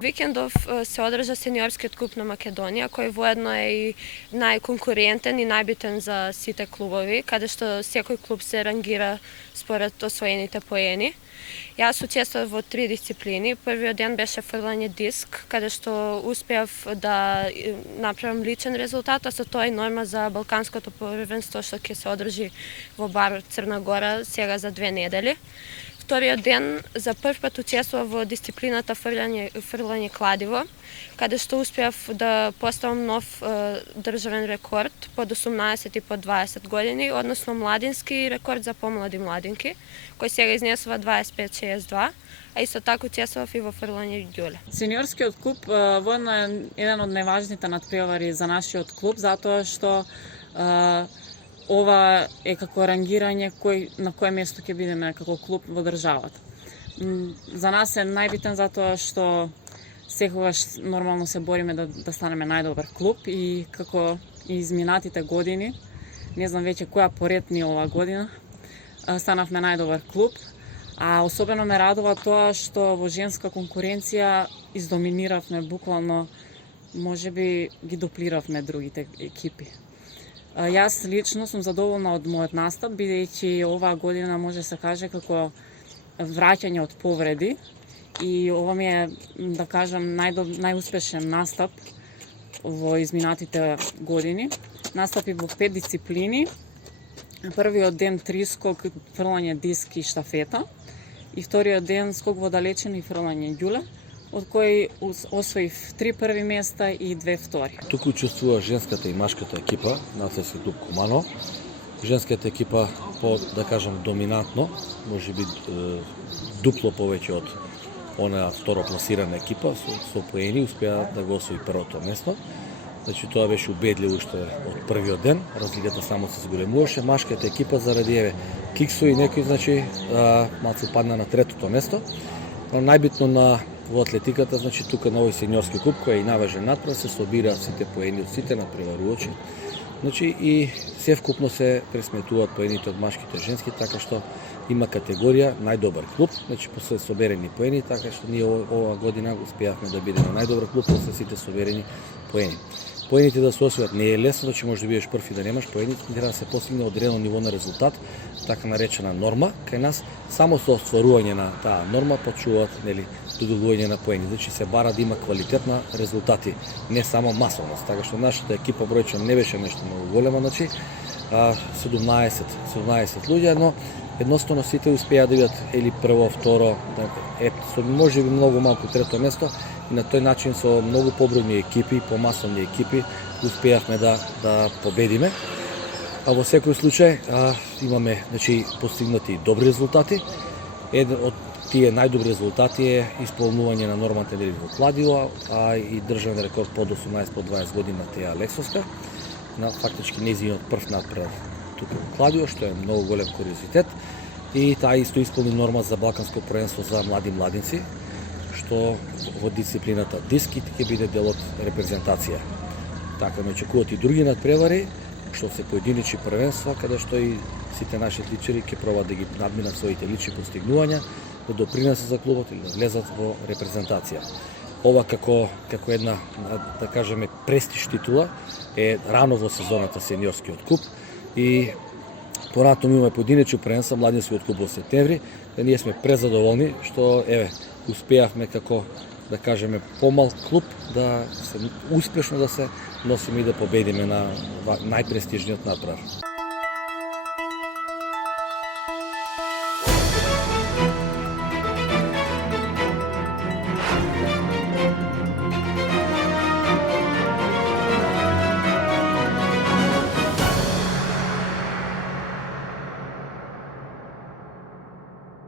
Vikendov se održa seniorski kup na Makedonija, koji vojedno je i najkonkurentan i najbitan za site klubovi, kada što всякой klub se rangira според освоените поени. Јас учествував во 3 дисциплини. Првиот ден беше фрлање диск, каде што успеав да направам личен резултат, а со тоа и норма за Балканското првенство што ќе се одржи во Бар Црна Гора сега за 2 недели. Вториот ден за прв пат учествував во дисциплината фрлање кладиво, каде што успеав да поставам нов државен рекорд под 18 и под 20 години, односно младински рекорд за помлади младинки, кој сега изнесува 25-62, а исто така учествував и во фрлање ѓуле. Сениорскиот клуб воедно е еден од најважните надпревари за нашиот клуб, затоа што ова е како рангирање на кое место ќе бидеме како клуб во државата. За нас е најбитен затоа што секогаш нормално се бориме да станеме најдобар клуб и како и изминатите години, не знам веќе која поред ни оваа година, станавме најдобар клуб, а особено ме радува тоа што во женска конкуренција издоминиравме буквално, можеби ги дуплиравме другите екипи. Јас лично сум задоволна од мојот настап, бидејќи оваа година може се каже како враќање од повреди и ова ми е, да кажам, најуспешен настап во изминатите години. Настапи во 5 дисциплини. Првиот ден 3 скок, фрлање диск и штафета и вториот ден скок во далечина и фрлање ѓуле, од кои освоив 3 први места и 2 втори. Туку учествува женската и машката екипа на Атлетски клуб Кумано. Женската екипа да кажам доминантно, можеби дупло повеќе од онаа второпласирана екипа со поени успеа да го освои првото место. Значи тоа беше убедливо уште од првиот ден, разликата само се зголемуваше. Машката екипа заради киксови некои, значи малку падна на третото место. Но најбитно во атлетиката, значи тука на овој сениорски клуб кој е и најважен надпрев, се собираат сите поени од сите надпреварувачи. Значи и севкупно се пресметуваат поените од машките и женски, така што има категорија најдобар клуб, значи после соберени поени, така што ние оваа година успеавме да бидеме најдобар клуб после сите соберени поени. Поените да се освојат не е лесно, значи може да бидеш прв и да немаш поени, треба да се постигне одредено ниво на резултат, така наречена норма. Кај нас само со остварување на таа норма почуваат додолување на поени. Значи се бара да има квалитетна резултати, не само масовност. Така што нашата екипа бројчно не беше нешто многу голема, значи 17 луѓе, но едноставно сите успеа да бидат или прво, второ, со можеби многу малку трето место и на тој начин со многу побројни екипи, помасовни екипи успеавме да победиме. А во секој случај имаме постигнати добри резултати. Еден од тие најдобри резултати е исполнување на нормата во кладиво, а и државен рекорд под 18 по 20 години на Теја Алексовска. Фактички нејзиниот прв надпревар тука во кладиво, што е многу голем куриозитет. И таа исто исполни норма за Балканско првенство за млади младинци, што во дисциплината диски ќе биде дел од репрезентација. Така ме очекуваат и други надпревари, што се поединечни првенства, каде што и сите наши атличари ќе пробаат да ги надминат своите лични постигнувања, да допринесат за клубот или да влезат во репрезентација. Ова како една, да кажеме, престиж титула е рано во сезоната сениорскиот клуб и понатаму имаме поединечни првенства младинскиот клуб во септември, да ние сме презадоволни што успеавме како, да кажеме, помал клуб да се успешно да се носиме и да победиме на најпрестижниот надпревар.